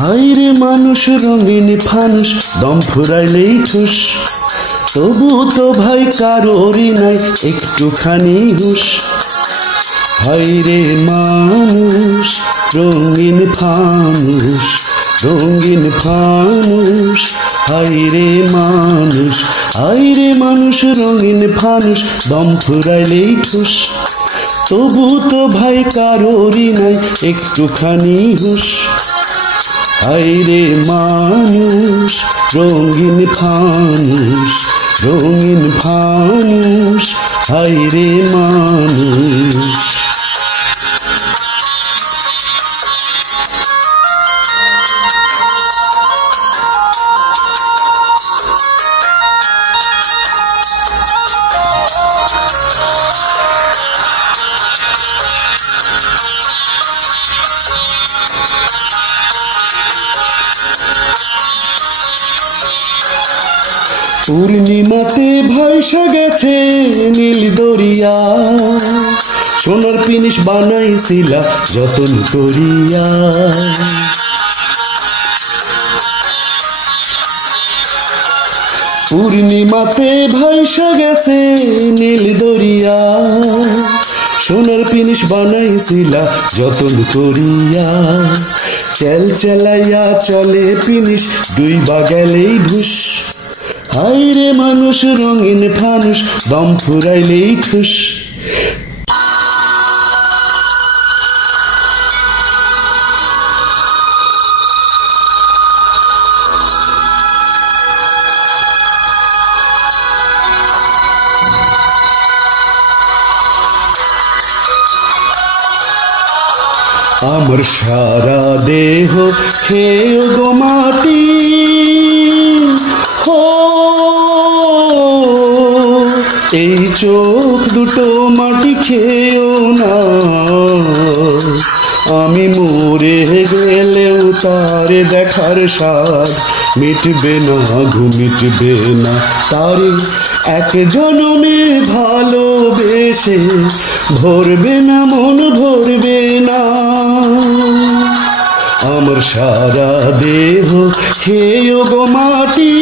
হায়রে মানুষ রঙিন ফানুষ দম ফুরাইলেই ঠুস, তবু তো ভাই কারোরই নাই একটুখানি হুশ। হায়রে মানুষ রঙিন ফানুষ, রঙিন ফানুষ, হায়রে মানুষ, হায়রে মানুষ রঙিন ফানুষ দম ফুরাইলেই ঠুস, তবু তো ভাই কারোরই নাই একটুখানি হুশ। হায়রে মানুষ রঙিন ফানুষ, রঙিন ফানুষ, হায়রে মানুষ। পূর্ণিমাতে ভাইসা গেছে নীল দরিয়া, সোনার পিনিস বানাইছিলা যতন করিয়া। পূর্ণিমাতে ভাইসা গেছে নীল দরিয়া, সোনার পিনিস বানাইছিলা যতন করিয়া। চেল চেলাইয়া চলে পিনিস ডুইবা গেলেই ভুস, হায়রে মানুষ রঙিন ফানুষ দম ফুরাইলেই ঠুস। আমার সারা দেহ খেয়ে গো মাটি, এই চোখ দুটো মাটি খেয়েও না, আমি মরে গেলেও তার দেখার স্বাদ মিটবে না, মিটবে না। তারে এক জনমে ভালোবেসে ভরবে না, মন ভরবে না। আমার সারা দেহ খেয়ে গো মাটি,